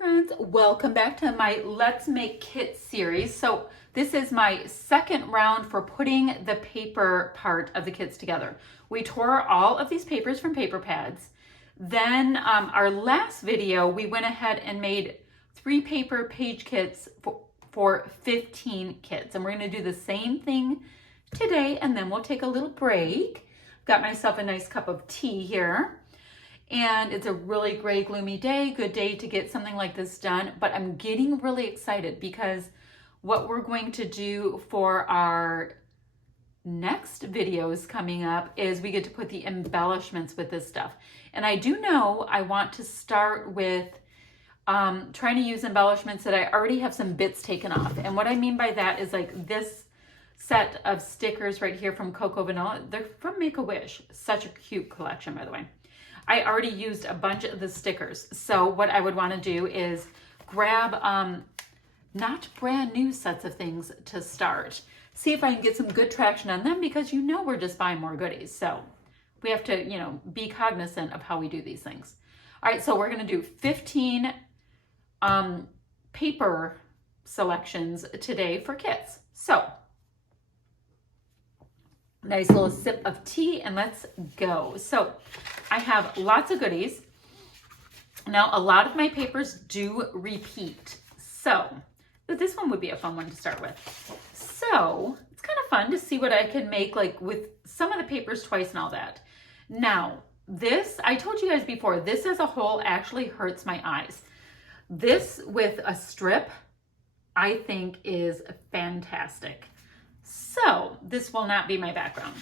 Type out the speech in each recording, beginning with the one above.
friends, welcome back to my Let's Make Kit series. So this is my second round for putting the paper part of the kits together. We tore all of these papers from paper pads. Then our last video, we went ahead and made 3 paper page kits for 15 kits. And we're gonna do the same thing today, and then we'll take a little break. Got myself a nice cup of tea here. And it's a really gray, gloomy day, good day to get something like this done. But I'm getting really excited because what we're going to do for our next videos coming up is we get to put the embellishments with this stuff. And I do know I want to start with trying to use embellishments that I already have some bits taken off. And what I mean by that is like this set of stickers right here from Cocoa Vanilla. They're from Make-A-Wish. Such a cute collection, by the way. I already used a bunch of the stickers. So what I would want to do is grab not brand new sets of things to start. See if I can get some good traction on them because you know we're just buying more goodies. So we have to, be cognizant of how we do these things. All right, so we're going to do 15 paper selections today for kits. So nice little sip of tea and let's go. So I have lots of goodies. Now, a lot of my papers do repeat. So this one would be a fun one to start with. So it's kind of fun to see what I can make like with some of the papers twice and all that. Now, this, I told you guys before, this as a whole actually hurts my eyes. This with a strip, I think is fantastic. So this will not be my background.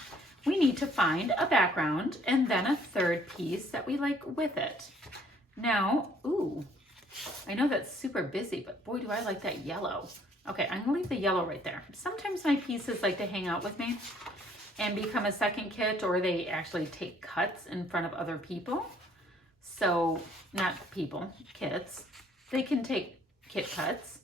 We need to find a background and then a third piece that we like with it. Now, ooh, I know that's super busy, but boy, do I like that yellow. Okay, I'm gonna leave the yellow right there. Sometimes my pieces like to hang out with me and become a second kit, or they actually take cuts in front of other people. So, not people, kits. They can take kit cuts.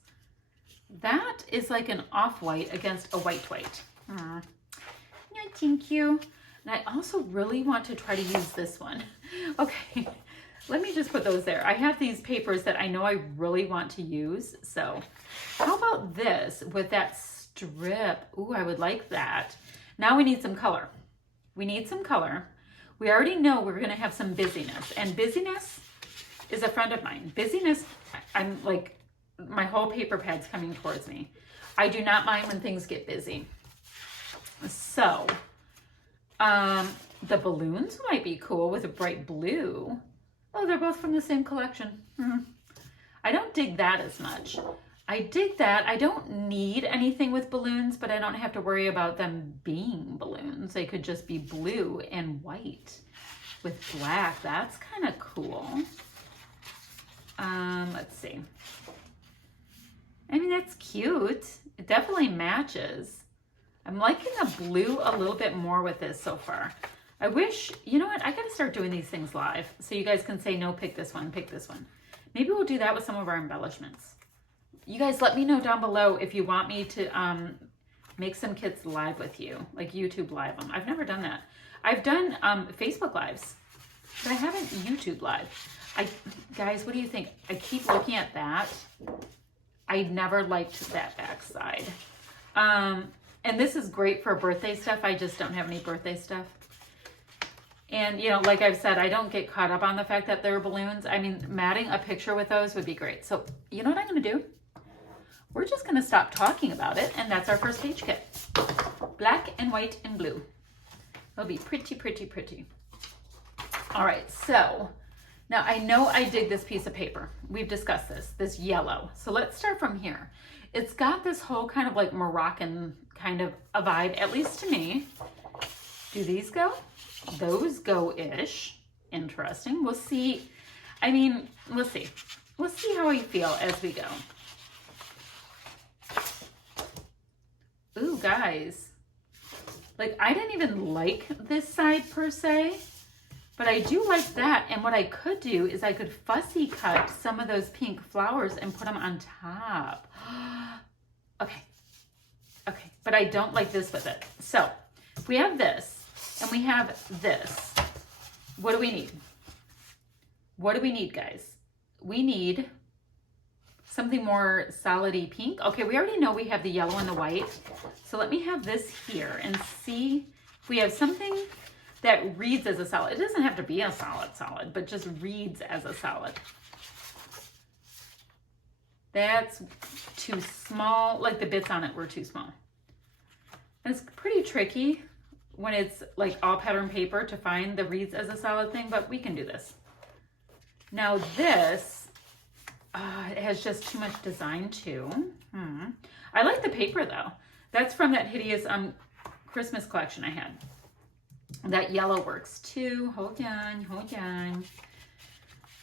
That is like an off-white against a white. Yeah, thank you. And I also really want to try to use this one. Okay, let me just put those there. I have these papers that I know I really want to use. So how about this with that strip? Ooh, I would like that. Now we need some color. We need some color. We already know we're gonna have some busyness, and busyness is a friend of mine. Busyness, I'm like, my whole paper pad's coming towards me. I do not mind when things get busy. So, the balloons might be cool with a bright blue. Oh, they're both from the same collection. I don't dig that as much. I dig that. I don't need anything with balloons, but I don't have to worry about them being balloons. They could just be blue and white with black. That's kind of cool. Let's see. I mean, that's cute. It definitely matches. I'm liking the blue a little bit more with this so far. I wish, you know what? I gotta start doing these things live so you guys can say, no, pick this one, pick this one. Maybe we'll do that with some of our embellishments. You guys let me know down below if you want me to make some kits live with you, like YouTube live them. I've never done that. I've done Facebook lives, but I haven't YouTube live. Guys, what do you think? I keep looking at that. I never liked that backside. And this is great for birthday stuff. I just don't have any birthday stuff. And, like I've said, I don't get caught up on the fact that they're balloons. I mean, matting a picture with those would be great. So, you know what I'm going to do? We're just going to stop talking about it. And that's our first page kit. Black and white and blue. It'll be pretty, pretty, pretty. All right, so now I know I dig this piece of paper. We've discussed this yellow. So let's start from here. It's got this whole kind of like Moroccan kind of a vibe, at least to me. Do these go? Those go-ish. Interesting. We'll see. I mean, we'll see. We'll see how I feel as we go. Ooh, guys. Like, I didn't even like this side per se. But I do like that, and what I could do is I could fussy cut some of those pink flowers and put them on top. Okay, but I don't like this with it. So, we have this, and we have this. What do we need? What do we need, guys? We need something more solidy pink. Okay, we already know we have the yellow and the white. So let me have this here and see if we have something that reads as a solid. It doesn't have to be a solid, but just reads as a solid. That's too small, like the bits on it were too small. And it's pretty tricky when it's like all pattern paper to find the reads as a solid thing, but we can do this. Now this, it has just too much design too. I like the paper though. That's from that hideous Christmas collection I had. That yellow works too. Hold on.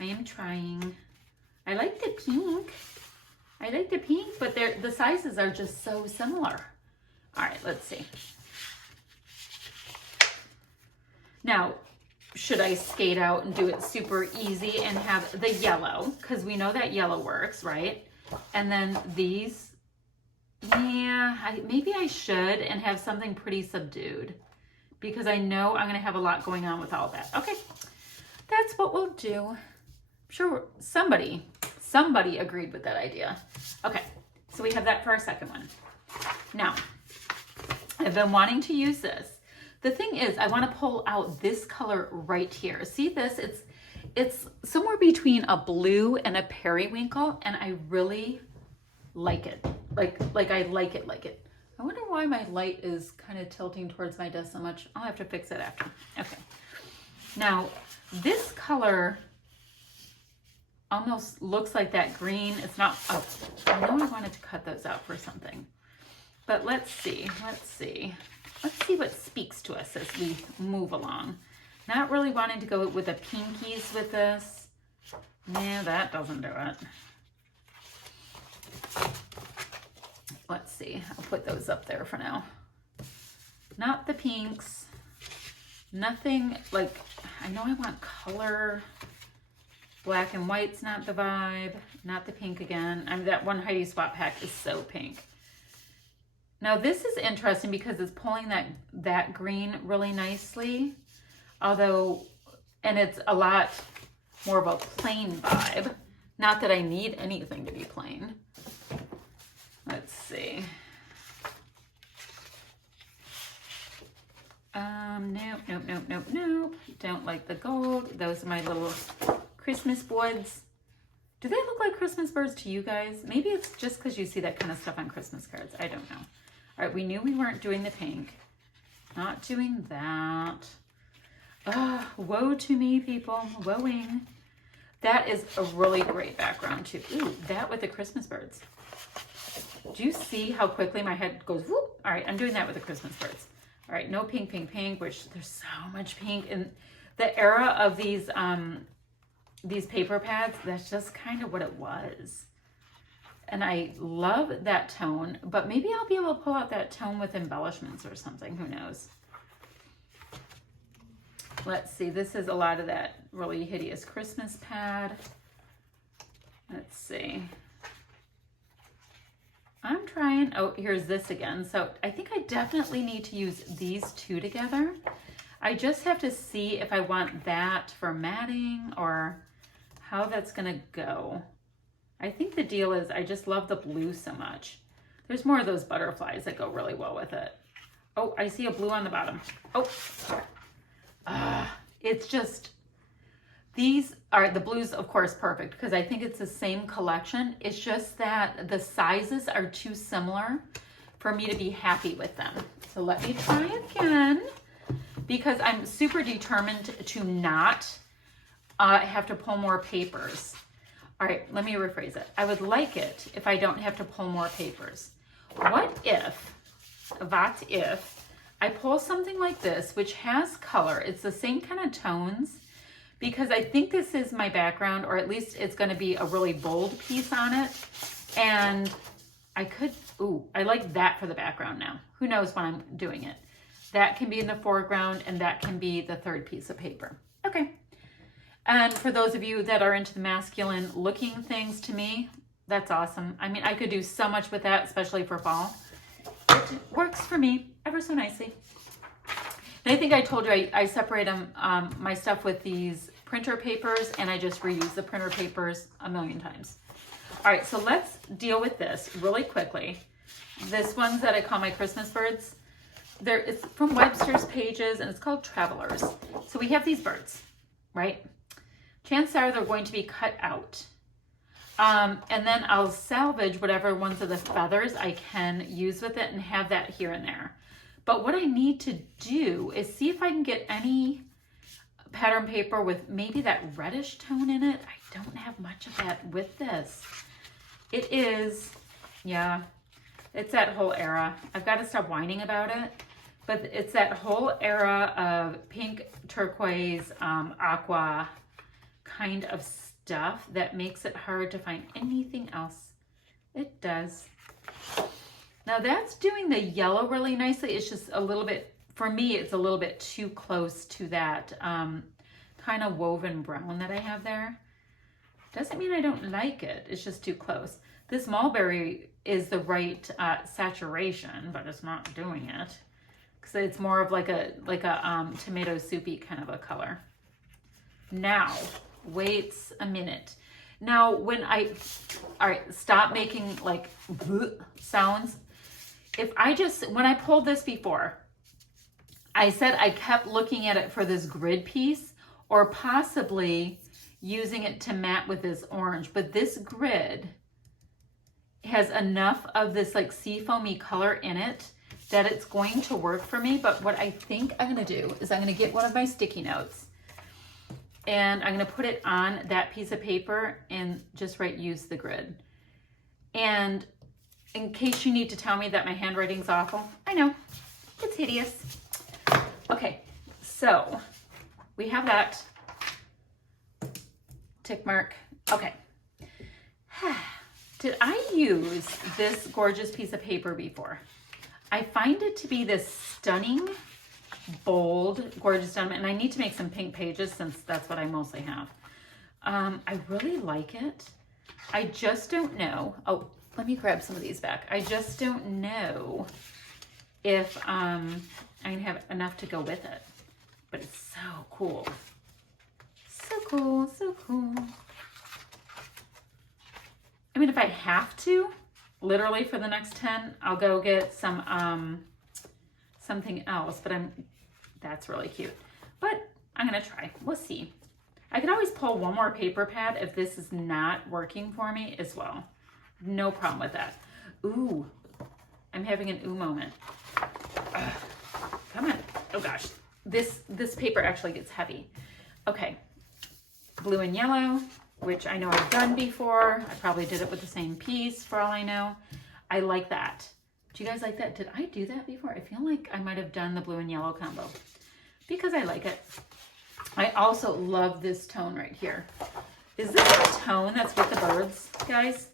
I am trying. I like the pink. But the sizes are just so similar. All right, let's see. Now, should I skate out and do it super easy and have the yellow? Because we know that yellow works, right? And then these, yeah, maybe I should and have something pretty subdued. Because I know I'm going to have a lot going on with all that. Okay, that's what we'll do. I'm sure somebody agreed with that idea. Okay, so we have that for our second one. Now, I've been wanting to use this. The thing is, I want to pull out this color right here. See this? It's somewhere between a blue and a periwinkle, and I really like it. Like I like it. I wonder why my light is kind of tilting towards my desk so much. I'll have to fix it after. Okay. Now, this color almost looks like that green. It's not, oh, I know I wanted to cut those out for something. But let's see what speaks to us as we move along. Not really wanting to go with the pinkies with this. No, that doesn't do it. Let's see, I'll put those up there for now. Not the pinks, nothing like, I know I want color. Black and white's not the vibe, not the pink again. I mean, that one Heidi Swap pack is so pink. Now this is interesting because it's pulling that green really nicely. Although, and it's a lot more of a plain vibe. Not that I need anything to be plain. Let's see. Nope. Don't like the gold. Those are my little Christmas boards. Do they look like Christmas birds to you guys? Maybe it's just because you see that kind of stuff on Christmas cards. I don't know. All right, we knew we weren't doing the pink. Not doing that. Woe to me, people. Woeing. That is a really great background too. Ooh, that with the Christmas birds. Do you see how quickly my head goes whoop? All right, I'm doing that with the Christmas birds. All right, no pink, which there's so much pink. In the era of these paper pads, that's just kind of what it was. And I love that tone, but maybe I'll be able to pull out that tone with embellishments or something, who knows. Let's see, this is a lot of that really hideous Christmas pad. Let's see. I'm trying, oh, here's this again. So I think I definitely need to use these two together. I just have to see if I want that for matting or how that's gonna go. I think the deal is I just love the blue so much. There's more of those butterflies that go really well with it. Oh, I see a blue on the bottom. Oh, it's just, these are, the blues, of course, perfect because I think it's the same collection. It's just that the sizes are too similar for me to be happy with them. So let me try again because I'm super determined to not have to pull more papers. All right, let me rephrase it. I would like it if I don't have to pull more papers. What if I pull something like this, which has color, it's the same kind of tones, because I think this is my background, or at least it's gonna be a really bold piece on it. And I could, ooh, I like that for the background now. Who knows when I'm doing it. That can be in the foreground and that can be the third piece of paper. Okay. And for those of you that are into the masculine looking things, to me, that's awesome. I mean, I could do so much with that, especially for fall. It works for me ever so nicely. And I think I told you I separate them, my stuff with these printer papers, and I just reuse the printer papers a million times. All right, so let's deal with this really quickly. This one's that I call my Christmas birds. It's from Webster's Pages, and it's called Travelers. So we have these birds, right? Chances are they're going to be cut out. And then I'll salvage whatever ones of the feathers I can use with it and have that here and there. But what I need to do is see if I can get any pattern paper with maybe that reddish tone in it. I don't have much of that with this. It is, yeah, it's that whole era. I've got to stop whining about it. But it's that whole era of pink, turquoise, aqua kind of stuff that makes it hard to find anything else. It does. Now that's doing the yellow really nicely. It's just a little bit, for me, it's a little bit too close to that kind of woven brown that I have there. Doesn't mean I don't like it. It's just too close. This mulberry is the right saturation, but it's not doing it. Because it's more of like a tomato soupy kind of a color. Now, wait a minute. Now, all right, stop making like sounds. When I pulled this before, I said I kept looking at it for this grid piece or possibly using it to matte with this orange. But this grid has enough of this like seafoamy color in it that it's going to work for me. But what I think I'm gonna do is I'm gonna get one of my sticky notes and I'm gonna put it on that piece of paper and just write use the grid. And in case you need to tell me that my handwriting's awful, I know, it's hideous. Okay, so we have that tick mark. Okay. Did I use this gorgeous piece of paper before? I find it to be this stunning, bold, gorgeous diamond, and I need to make some pink pages since that's what I mostly have. I really like it. I just don't know. Oh, let me grab some of these back. I just don't know if I'm gonna have enough to go with it, but it's so cool. So cool, so cool. I mean, if I have to, literally for the next 10, I'll go get some something else, but that's really cute. But I'm gonna try, we'll see. I could always pull one more paper pad if this is not working for me as well. No problem with that. Ooh, I'm having an ooh moment. Ugh, come on, oh gosh. This paper actually gets heavy. Okay, blue and yellow, which I know I've done before. I probably did it with the same piece for all I know. I like that. Do you guys like that? Did I do that before? I feel like I might have done the blue and yellow combo because I like it. I also love this tone right here. Is this a tone that's with the birds, guys?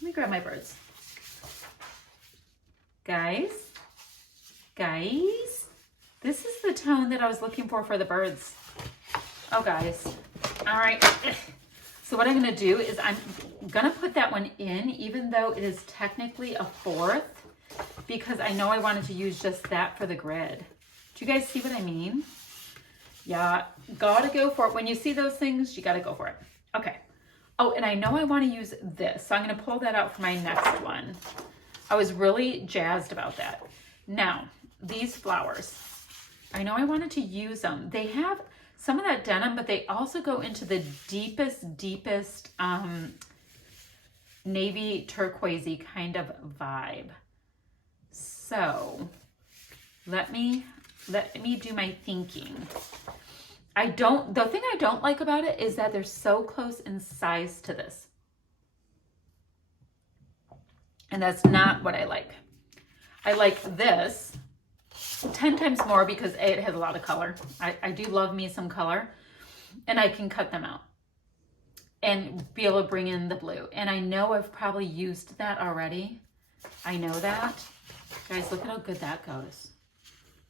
Let me grab my birds. Guys, this is the tone that I was looking for the birds. Oh, guys. All right. So what I'm going to do is I'm going to put that one in, even though it is technically a 4th, because I know I wanted to use just that for the grid. Do you guys see what I mean? Yeah, got to go for it. When you see those things, you got to go for it. Okay. Oh, and I know I want to use this, so I'm going to pull that out for my next one. I was really jazzed about that. Now, these flowers, I know I wanted to use them. They have some of that denim, but they also go into the deepest navy turquoisey kind of vibe. So let me do my thinking. The thing I don't like about it is that they're so close in size to this. And that's not what I like. I like this 10 times more because A, it has a lot of color. I do love me some color, and I can cut them out and be able to bring in the blue. And I know I've probably used that already. I know that. Guys, look at how good that goes.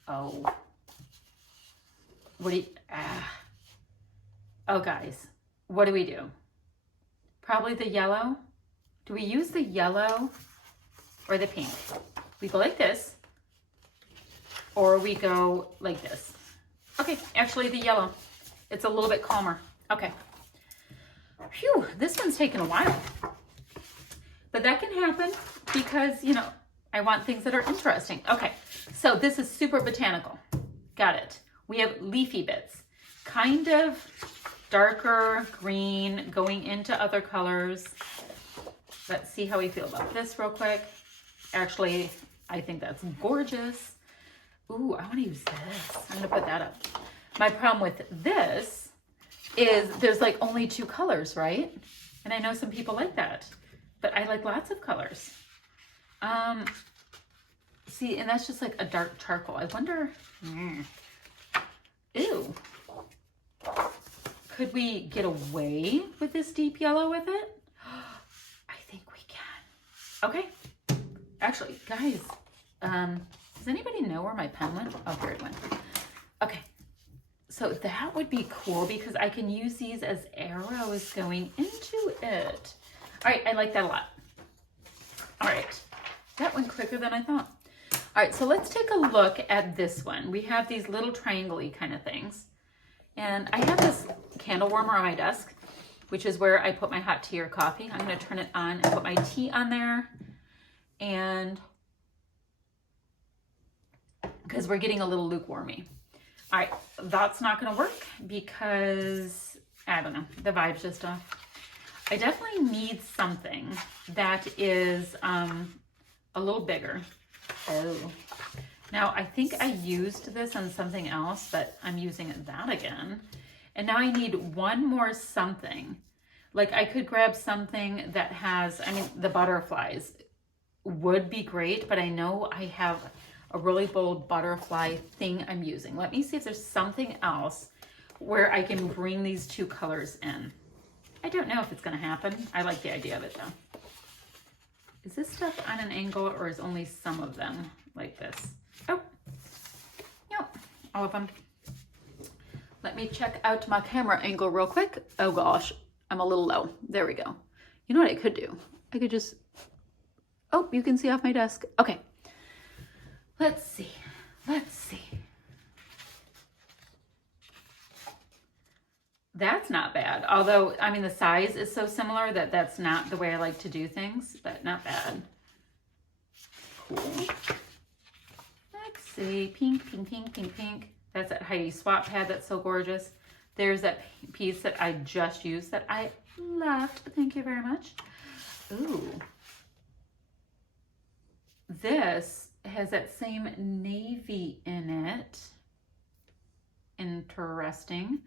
Oh. Oh, guys, what do we do? Probably the yellow. Do we use the yellow or the pink? We go like this, or we go like this. Okay, actually the yellow. It's a little bit calmer. Okay. Phew, this one's taken a while. But that can happen because, you know, I want things that are interesting. Okay, so this is super botanical. Got it. We have leafy bits, kind of darker green going into other colors. Let's see how we feel about this real quick. Actually, I think that's gorgeous. Ooh, I want to use this. I'm going to put that up. My problem with this is there's like only 2 colors, right? And I know some people like that, but I like lots of colors. See, and that's just like a dark charcoal. I wonder, ew. Could we get away with this deep yellow with it? I think we can. Okay. Actually, guys, does anybody know where my pen went? Oh, here it went. Okay. So that would be cool because I can use these as arrows going into it. All right, I like that a lot. All right, that went quicker than I thought. All right, so let's take a look at this one. We have these little triangle-y kind of things. And I have this candle warmer on my desk, which is where I put my hot tea or coffee. I'm gonna turn it on and put my tea on there. And because we're getting a little lukewarmy. All right, that's not gonna work because, I don't know, the vibe's just off. I definitely need something that is a little bigger. Oh, now I think I used this on something else, but I'm using that again. And now I need one more something. Like I could grab something that has, I mean, the butterflies would be great, but I know I have a really bold butterfly thing I'm using. Let me see if there's something else where I can bring these 2 colors in. I don't know if it's gonna happen. I like the idea of it though. Is this stuff on an angle or is only some of them like this? Oh, yep, all of them. Let me check out my camera angle real quick. Oh gosh, I'm a little low. There we go. You know what I could do? I could just, oh, you can see off my desk. Okay, let's see, let's see. That's not bad. Although, I mean, the size is so similar that that's not the way I like to do things, but not bad. Cool. Let's see. Pink, pink, pink, pink, pink. That's that Heidi swap pad that's so gorgeous. There's that piece that I just used that I loved. Thank you very much. Ooh. This has that same navy in it. Interesting.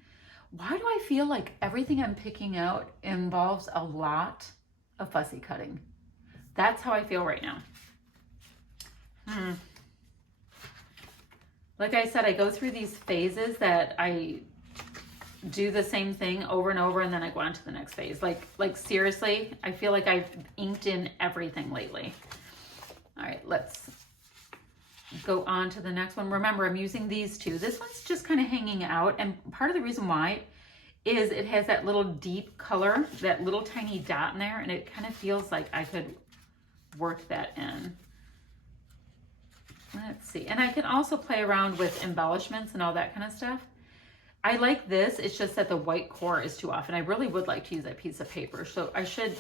Why do I feel like everything I'm picking out involves a lot of fussy cutting? That's how I feel right now. Like I said, I go through these phases that I do the same thing over and over and then I go on to the next phase. Like seriously, I feel like I've inked in everything lately. All right, let's go on to the next one. Remember, I'm using these 2. This one's just kind of hanging out, and part of the reason why is it has that little deep color, that little tiny dot in there, and it kind of feels like I could work that in. Let's see, and I can also play around with embellishments and all that kind of stuff. I like this, it's just that the white core is too off, and I really would like to use that piece of paper, so I should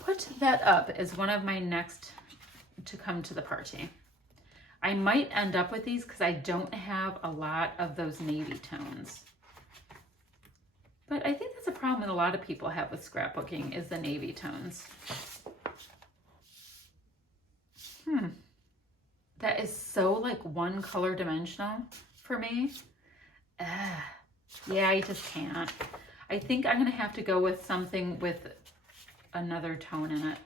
put that up as one of my next to come to the party. I might end up with these because I don't have a lot of those navy tones. But I think that's a problem that a lot of people have with scrapbooking is the navy tones. That is so like one color dimensional for me. Yeah, I just can't. I think I'm gonna have to go with something with another tone in it.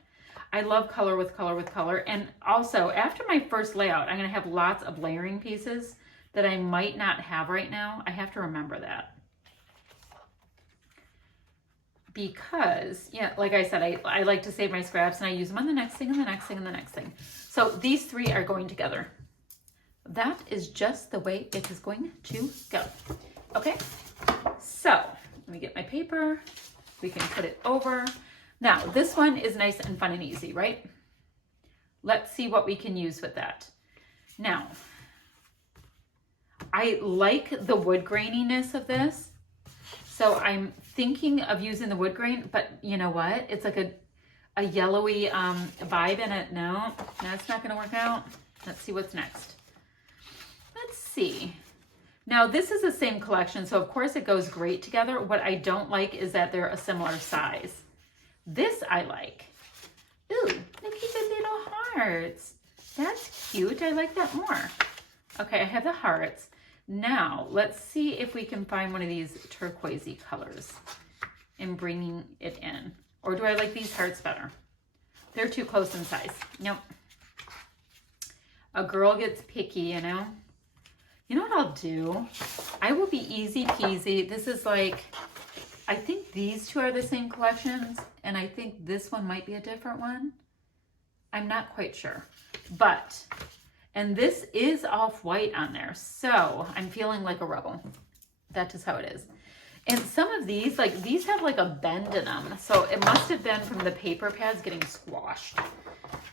I love color with color with color. And also, after my first layout, I'm going to have lots of layering pieces that I might not have right now. I have to remember that. Because, yeah, like I said, I like to save my scraps and I use them on the next thing and the next thing and the next thing. So these 3 are going together. That is just the way it is going to go. Okay, so let me get my paper. We can put it over. Now, this one is nice and fun and easy, right? Let's see what we can use with that. Now, I like the wood graininess of this. So I'm thinking of using the wood grain, but you know what? It's like a yellowy vibe in it. No, that's not gonna work out. Let's see what's next. Let's see. Now this is the same collection, so of course it goes great together. What I don't like is that they're a similar size. This I like. Ooh, look at the little hearts. That's cute, I like that more. Okay, I have the hearts. Now, let's see if we can find one of these turquoisey colors and bringing it in. Or do I like these hearts better? They're too close in size. Nope. A girl gets picky, you know? You know what I'll do? I will be easy peasy. This is like, I think these two are the same collections, and I think this one might be a different one. I'm not quite sure. But, and this is off-white on there, so I'm feeling like a rebel. That is how it is. And some of these, like these have like a bend in them, so it must have been from the paper pads getting squashed.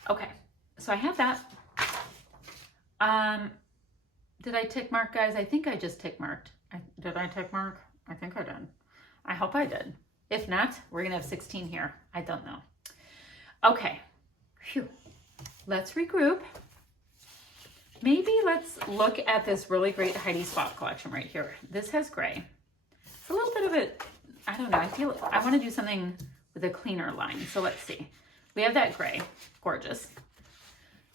Okay, so I have that. Did I tick mark, guys? I think I just tick marked. Did I tick mark? I think I did. I hope I did. If not, we're gonna have 16 here. I don't know. Okay, phew. Let's regroup. Maybe let's look at this really great Heidi Swapp collection right here. This has gray. It's a little bit of it, I don't know. I feel I want to do something with a cleaner line. So let's see. We have that gray, gorgeous.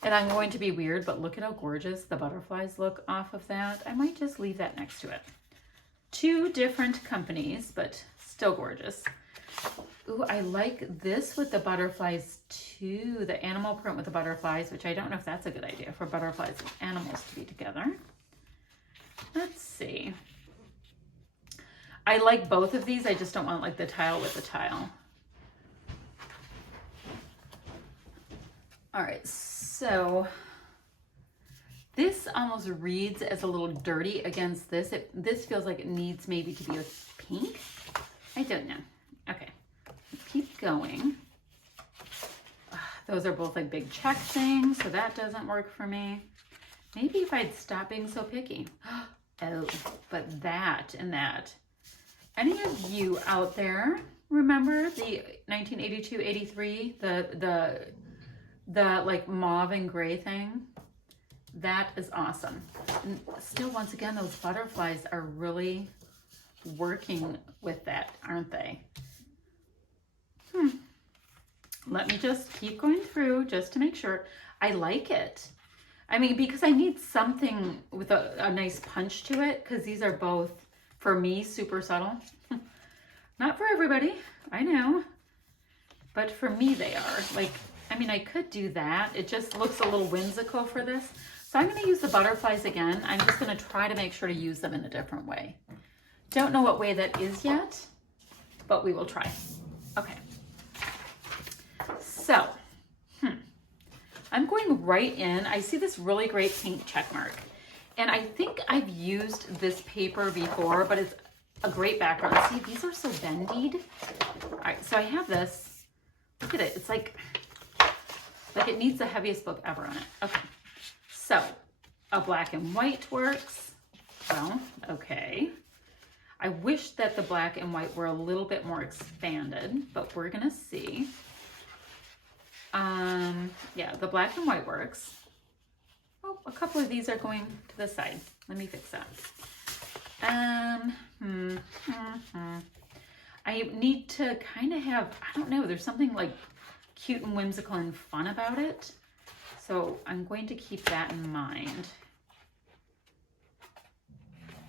And I'm going to be weird, but look at how gorgeous the butterflies look off of that. I might just leave that next to it. Two different companies, but still gorgeous. Ooh, I like this with the butterflies too. The animal print with the butterflies, which I don't know if that's a good idea for butterflies and animals to be together. Let's see. I like both of these. I just don't want like the tile with the tile. All right, so this almost reads as a little dirty against this. This feels like it needs maybe to be with pink. I don't know. Okay, let's keep going. Those are both like big check things, so that doesn't work for me. Maybe if I'd stop being so picky. Oh, but that and that. Any of you out there remember the 1982-83, the like mauve and gray thing? That is awesome. And still, once again, those butterflies are really working with that, aren't they? Let me just keep going through just to make sure. I like it. I mean, because I need something with a nice punch to it, because these are both, for me, super subtle. Not for everybody, I know. But for me, they are. Like, I mean, I could do that. It just looks a little whimsical for this. So I'm going to use the butterflies again. I'm just going to try to make sure to use them in a different way. Don't know what way that is yet, but we will try. Okay. So, I'm going right in. I see this really great pink check mark. And I think I've used this paper before, but it's a great background. See, these are so bendied. All right, so I have this. Look at it. It's like it needs the heaviest book ever on it. Okay, so a black and white works. Well, okay. I wish that the black and white were a little bit more expanded, but we're gonna see. Yeah, the black and white works. Oh, a couple of these are going to the side. Let me fix that. I need to kind of have, I don't know, there's something like cute and whimsical and fun about it. So I'm going to keep that in mind.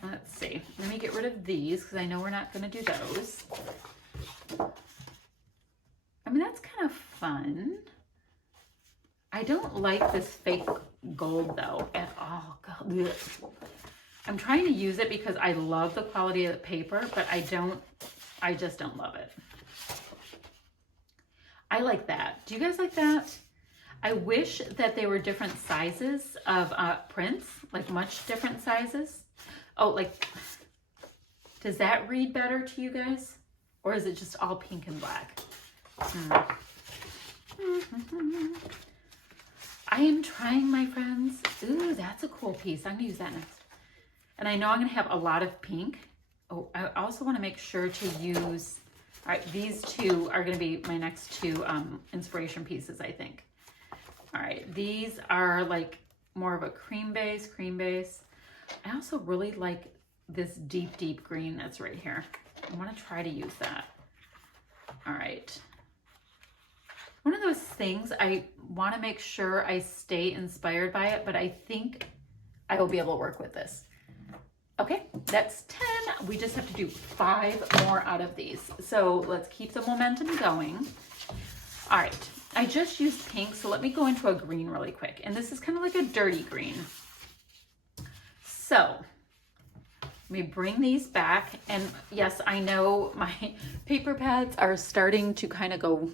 Let's see. Let me get rid of these because I know we're not going to do those. I mean, that's kind of fun. I don't like this fake gold though at all. God, I'm trying to use it because I love the quality of the paper, but I just don't love it. I like that. Do you guys like that? I wish that they were different sizes of prints, like much different sizes. Oh, like, does that read better to you guys? Or is it just all pink and black? I am trying, my friends. Ooh, that's a cool piece. I'm gonna use that next. And I know I'm gonna have a lot of pink. Oh, I also wanna make sure to use All right, these two are gonna be my next two inspiration pieces, I think. All right, these are like more of a cream base. I also really like this deep green that's right here. I wanna try to use that. All right. One of those things, I wanna make sure I stay inspired by it, but I think I will be able to work with this. Okay, that's 10. We just have to do 5 more out of these. So let's keep the momentum going. All right, I just used pink, so let me go into a green really quick. And this is kind of like a dirty green. So let me bring these back. And yes, I know my paper pads are starting to kind of go,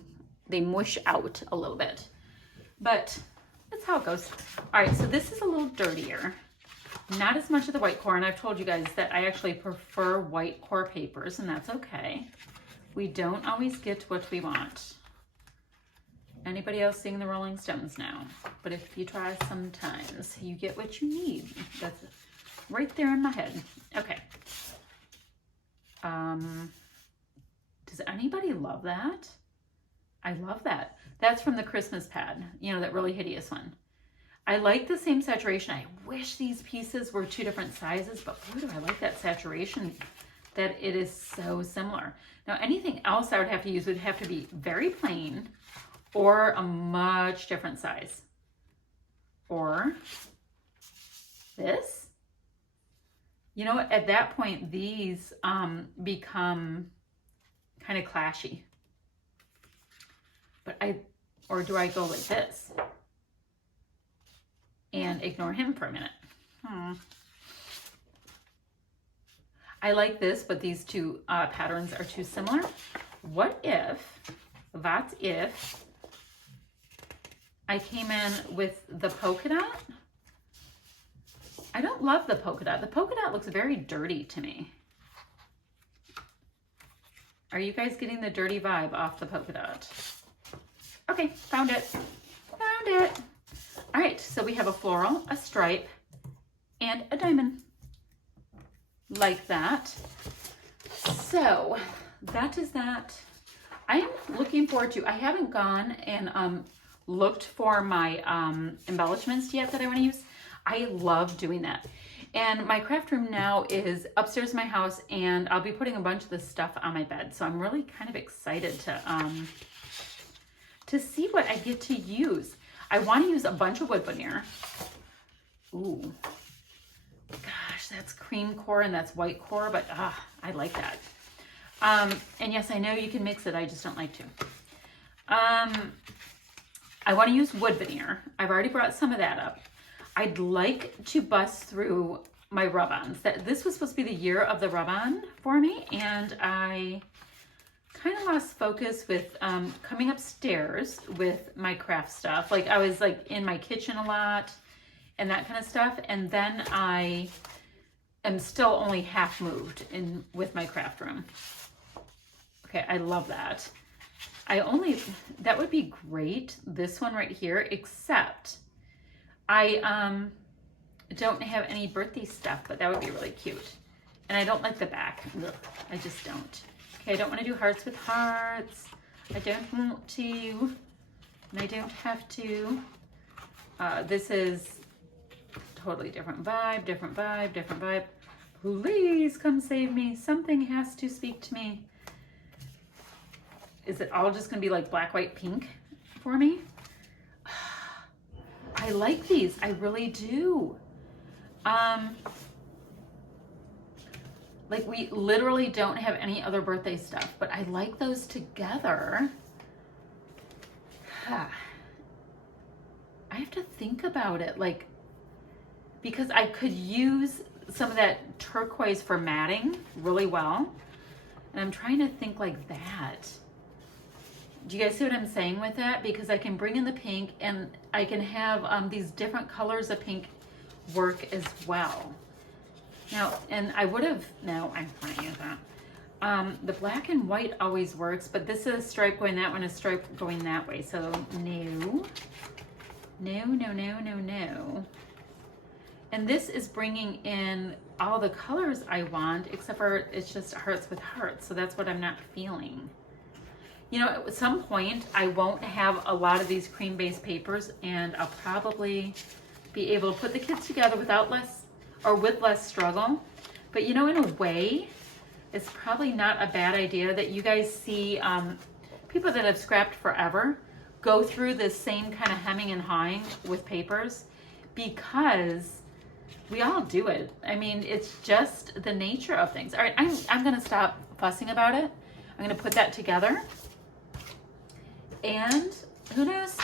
they mush out a little bit, but that's how it goes. All right, so this is a little dirtier. Not as much of the white core, and I've told you guys that I actually prefer white core papers, and that's okay. We don't always get what we want. Anybody else seeing the Rolling Stones now? But if you try sometimes, you get what you need. That's right there in my head. Okay. Does anybody love that? I love that. That's from the Christmas pad, you know, that really hideous one. I like the same saturation. I wish these pieces were 2 different sizes, but boy, do I like that saturation, that it is so similar. Now, anything else I would have to use would have to be very plain or a much different size. Or this. You know, at that point, these become kind of clashy. But or do I go like this? And ignore him for a minute. I like this, but these two patterns are too similar. What if I came in with the polka dot? I don't love the polka dot. The polka dot looks very dirty to me. Are you guys getting the dirty vibe off the polka dot? Okay, found it. All right, so we have a floral, a stripe, and a diamond. Like that. So that is that. I am looking forward to, I haven't gone and looked for my embellishments yet that I want to use. I love doing that. And my craft room now is upstairs in my house, and I'll be putting a bunch of this stuff on my bed. So I'm really kind of excited to see what I get to use. I want to use a bunch of wood veneer. Ooh, gosh, that's cream core and that's white core, but I like that. And yes, I know you can mix it. I just don't like to. I want to use wood veneer. I've already brought some of that up. I'd like to bust through my rub-ons. This was supposed to be the year of the rub-on for me, and I kind of lost focus with coming upstairs with my craft stuff. Like I was like in my kitchen a lot and that kind of stuff. And then I am still only half moved in with my craft room. Okay, I love that. That would be great, this one right here, except I don't have any birthday stuff, but that would be really cute. And I don't like the back. Ugh, I just don't. Okay, I don't want to do hearts with hearts. I don't want to, and I don't have to. This is totally different vibe. Please come save me. Something has to speak to me. Is it all just going to be like black, white, pink for me? I like these. I really do. Like we literally don't have any other birthday stuff, but I like those together. I have to think about it, like, because I could use some of that turquoise for matting really well. And I'm trying to think like that. Do you guys see what I'm saying with that? Because I can bring in the pink and I can have these different colors of pink work as well. Now, and I would have, no, I'm not using that. The black and white always works, but this is a stripe going that one, a stripe going that way. So no. And this is bringing in all the colors I want, except for it's just hearts with hearts. So that's what I'm not feeling. You know, at some point I won't have a lot of these cream-based papers, and I'll probably be able to put the kits together with less struggle. But you know, in a way, it's probably not a bad idea that you guys see people that have scrapped forever go through this same kind of hemming and hawing with papers, because we all do it. I mean, it's just the nature of things. All right, I'm gonna stop fussing about it. I'm gonna put that together, and who knows,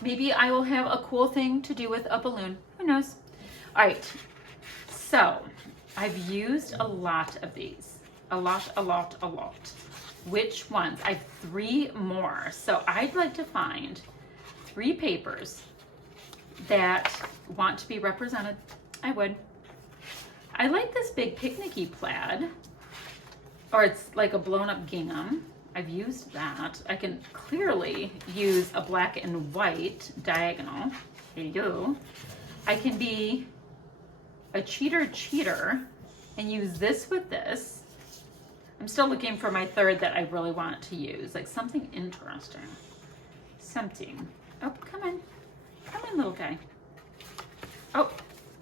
maybe I will have a cool thing to do with a balloon. Who knows? All right, so I've used a lot of these, a lot. Which ones? I have 3 more. So I'd like to find 3 papers that want to be represented. I would. I like this big picnicky plaid, or it's like a blown up gingham. I've used that. I can clearly use a black and white diagonal. There you go. I can be a cheater and use this with this. I'm still looking for my third that I really want to use, like something interesting. Something. Oh, come on, little guy. Oh,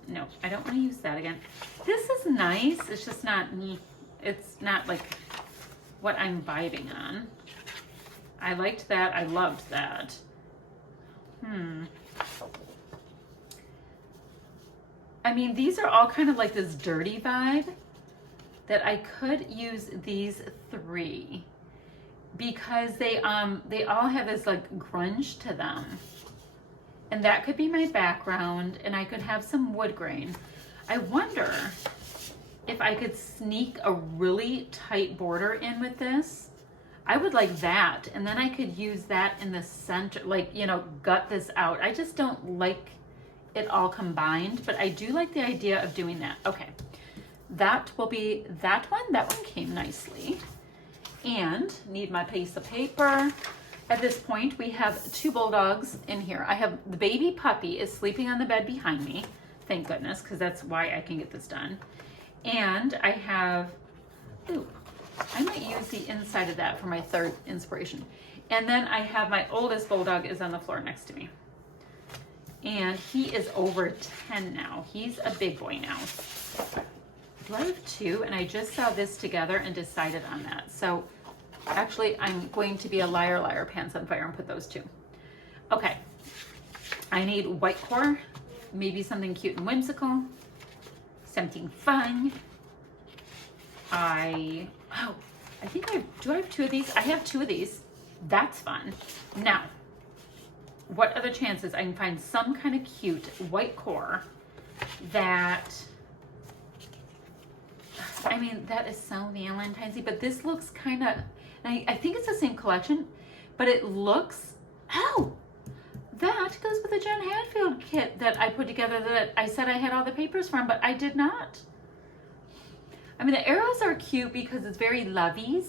no, I don't want to use that again. This is nice. It's just not me. It's not like what I'm vibing on. I liked that. I loved that. I mean, these are all kind of like this dirty vibe, that I could use these 3 because they all have this like grunge to them. And that could be my background, and I could have some wood grain. I wonder if I could sneak a really tight border in with this. I would like that, and then I could use that in the center, like, you know, gut this out. I just don't like it all combined, but I do like the idea of doing that. Okay. That will be that one. That one came nicely. And need my piece of paper. At this point, we have 2 bulldogs in here. I have the baby puppy is sleeping on the bed behind me. Thank goodness, because that's why I can get this done. And I have, ooh, I might use the inside of that for my third inspiration. And then I have my oldest bulldog is on the floor next to me. And he is over 10 now. He's a big boy now. Do I have 2? And I just saw this together and decided on that. So actually, I'm going to be a liar, pants on fire, and put those 2. Okay. I need white core, maybe something cute and whimsical, something fun. I think do I have 2 of these? I have 2 of these. That's fun. Now, what are the chances I can find some kind of cute white core that, I mean, that is so Valentine's-y, but this looks kind of, I think it's the same collection, but it looks, oh, that goes with the Jen Hadfield kit that I put together that I said I had all the papers from, but I did not. I mean, the arrows are cute because it's very loveys.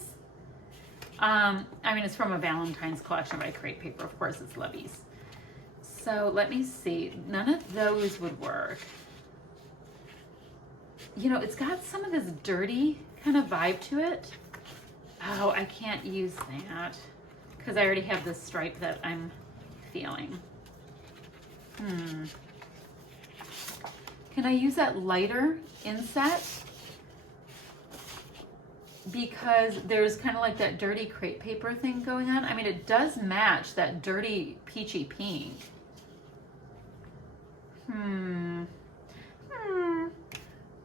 I mean, it's from a Valentine's collection by Crate Paper. Of course, it's loveys. So let me see. None of those would work. You know, it's got some of this dirty kind of vibe to it. Oh, I can't use that because I already have this stripe that I'm feeling. Can I use that lighter inset? Because there's kind of like that dirty crepe paper thing going on. I mean, it does match that dirty peachy pink.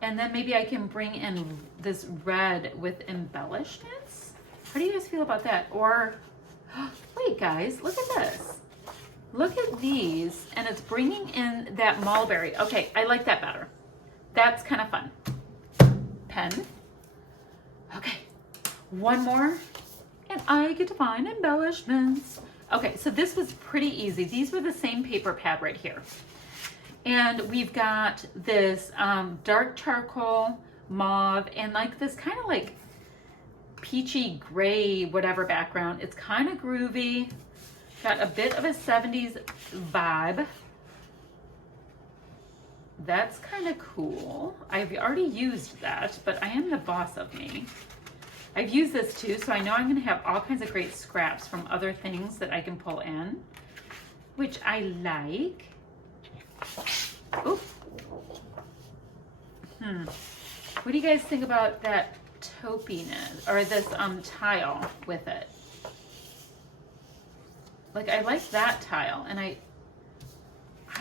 And then maybe I can bring in this red with embellishments. How do you guys feel about that? Or, wait guys, look at this. Look at these, and it's bringing in that mulberry. Okay, I like that better. That's kind of fun. Pen. Okay, one more, and I get to find embellishments. Okay, so this was pretty easy. These were the same paper pad right here. And we've got this dark charcoal, mauve, and like this kind of like peachy gray, whatever background. It's kind of groovy. Got a bit of a 70s vibe. that's kind of cool. I've already used that, but I am the boss of me. I've used this too, so I know I'm going to have all kinds of great scraps from other things that I can pull in, which I like. Oop. What do you guys think about that taupiness or this tile with it? Like, I like that tile, and I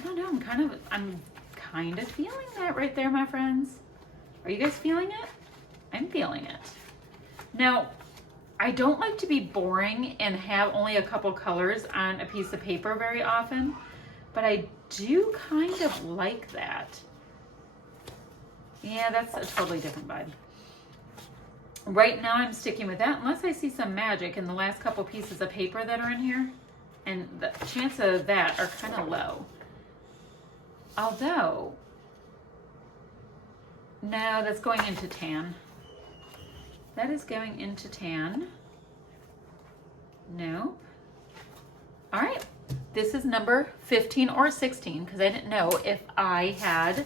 don't know, I'm kind of feeling that right there, my friends. Are you guys feeling it? I'm feeling it. Now, I don't like to be boring and have only a couple colors on a piece of paper very often, but I do kind of like that. Yeah, that's a totally different vibe. Right now I'm sticking with that unless I see some magic in the last couple pieces of paper that are in here, and the chances of that are kind of low. Although, no, that's going into tan. That is going into tan. Nope. All right, this is number 15 or 16 because I didn't know if I had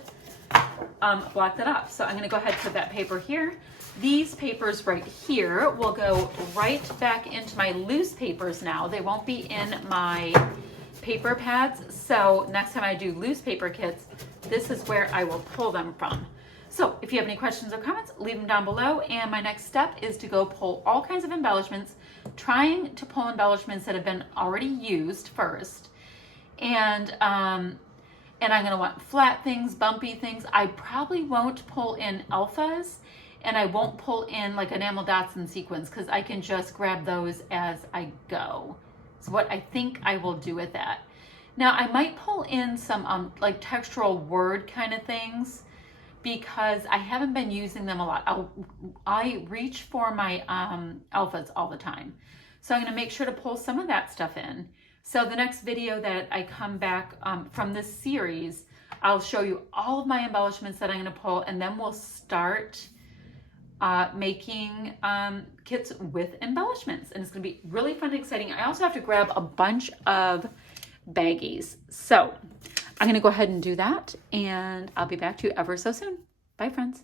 blocked it off. So I'm gonna go ahead and put that paper here. These papers right here will go right back into my loose papers now. They won't be in my paper pads. So next time I do loose paper kits, this is where I will pull them from. So if you have any questions or comments, leave them down below. And my next step is to go pull all kinds of embellishments, trying to pull embellishments that have been already used first. And I'm gonna want flat things, bumpy things. I probably won't pull in alphas, and I won't pull in like enamel dots and sequins because I can just grab those as I go. So what I think I will do with that. Now I might pull in some like textural word kind of things because I haven't been using them a lot. I reach for my alphas all the time. So I'm gonna make sure to pull some of that stuff in. So the next video that I come back from this series, I'll show you all of my embellishments that I'm gonna pull, and then we'll start making kits with embellishments. And it's gonna be really fun and exciting. I also have to grab a bunch of baggies. So I'm gonna go ahead and do that, and I'll be back to you ever so soon. Bye, friends.